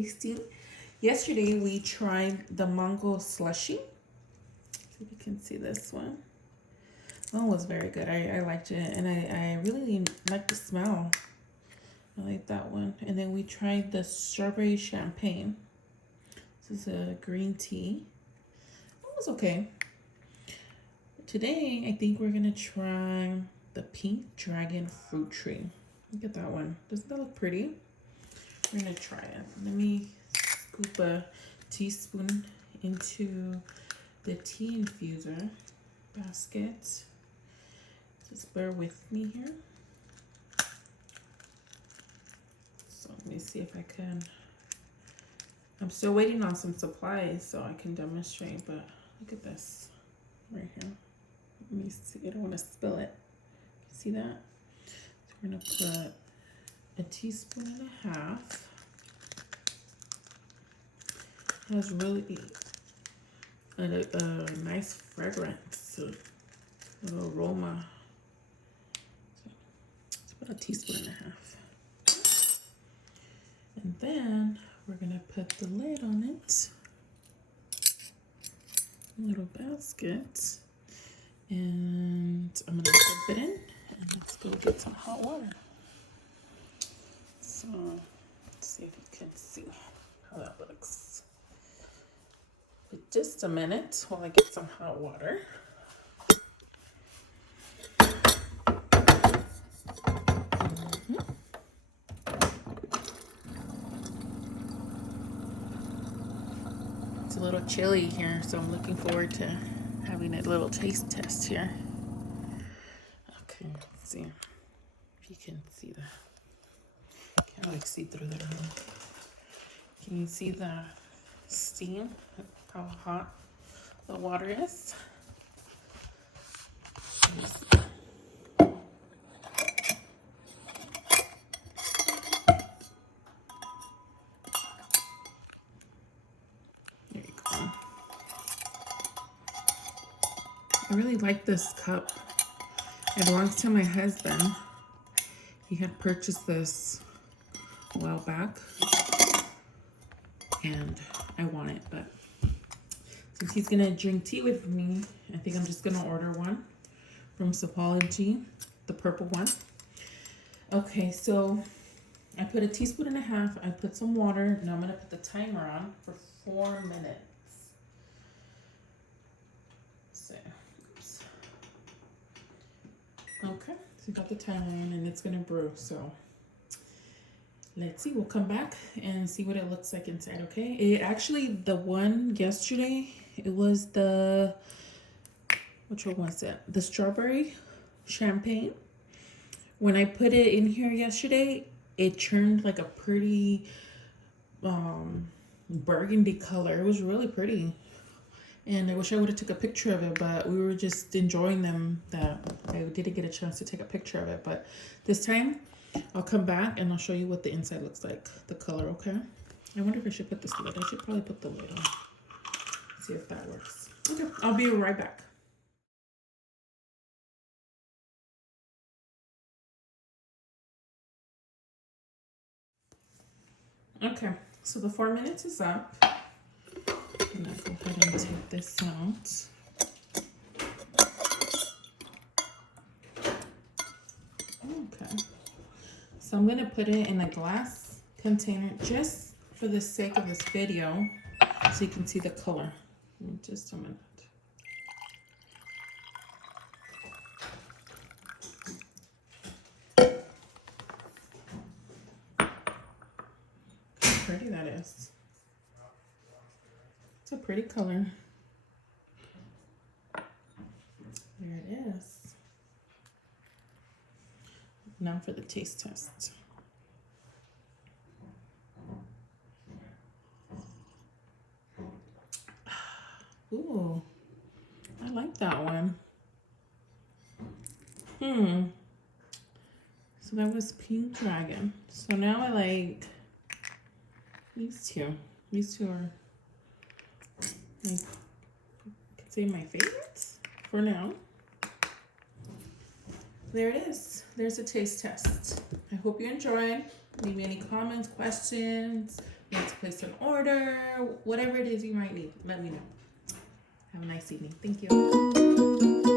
tasting. Yesterday we tried the mango slushy. See if you can see this one. That was very good. I liked it, and I really like the smell. I like that one. And then we tried the strawberry champagne. This is a green tea. It was okay. Today, I think we're gonna try the pink dragon fruit tree. Look at that one. Doesn't that look pretty? We're gonna try it. Let me scoop a teaspoon into the tea infuser basket. Just bear with me here. So let me see if I can. I'm still waiting on some supplies so I can demonstrate, but look at this right here. Let me see. I don't want to spill it. See that? So we're gonna put a teaspoon and a half. It has really a nice fragrance, a little aroma. So let's put a teaspoon and a half. And then we're gonna put the lid on it. A little basket. And I'm gonna dip it in and let's go get some hot water. So let's see if you can see how that looks. Wait just a minute while I get some hot water. It's a little chilly here, so I'm looking forward to having a little taste test here. Okay, let's see if you can see that. Can't really see through there. Can you see the steam? How hot the water is? There you go. I really like this cup. It belongs to my husband. He had purchased this a while back and I want it, but since he's gonna drink tea with me, I think I'm just gonna order one from Sipology, the purple one. Okay, so I put a teaspoon and a half. I put some water. Now I'm gonna put the timer on for 4 minutes. So, oops. Okay, so we got the timer on and it's gonna brew. So let's see. We'll come back and see what it looks like inside. Okay. It actually, the one yesterday, it was the, which one was it? The strawberry champagne. When I put it in here yesterday, it turned like a pretty burgundy color. It was really pretty. And I wish I would have took a picture of it, but we were just enjoying them that I didn't get a chance to take a picture of it. But this time I'll come back and I'll show you what the inside looks like, the color, okay? I wonder if I should put this lid. I should probably put the lid on. See if that works. Okay, I'll be right back. Okay, so the 4 minutes is up. I'm gonna go ahead and take this out. Okay, so I'm gonna put it in a glass container just for the sake of this video, so you can see the color. In just a minute. How pretty that is. It's a pretty color. There it is. Now for the taste test. Ooh, I like that one. So that was Pink Dragon. So now I like these two. These two are, I could say, my favorites for now. There it is. There's a taste test. I hope you enjoyed. Leave me any comments, questions, need to place an order, whatever it is you might need, let me know. Have a nice evening. Thank you.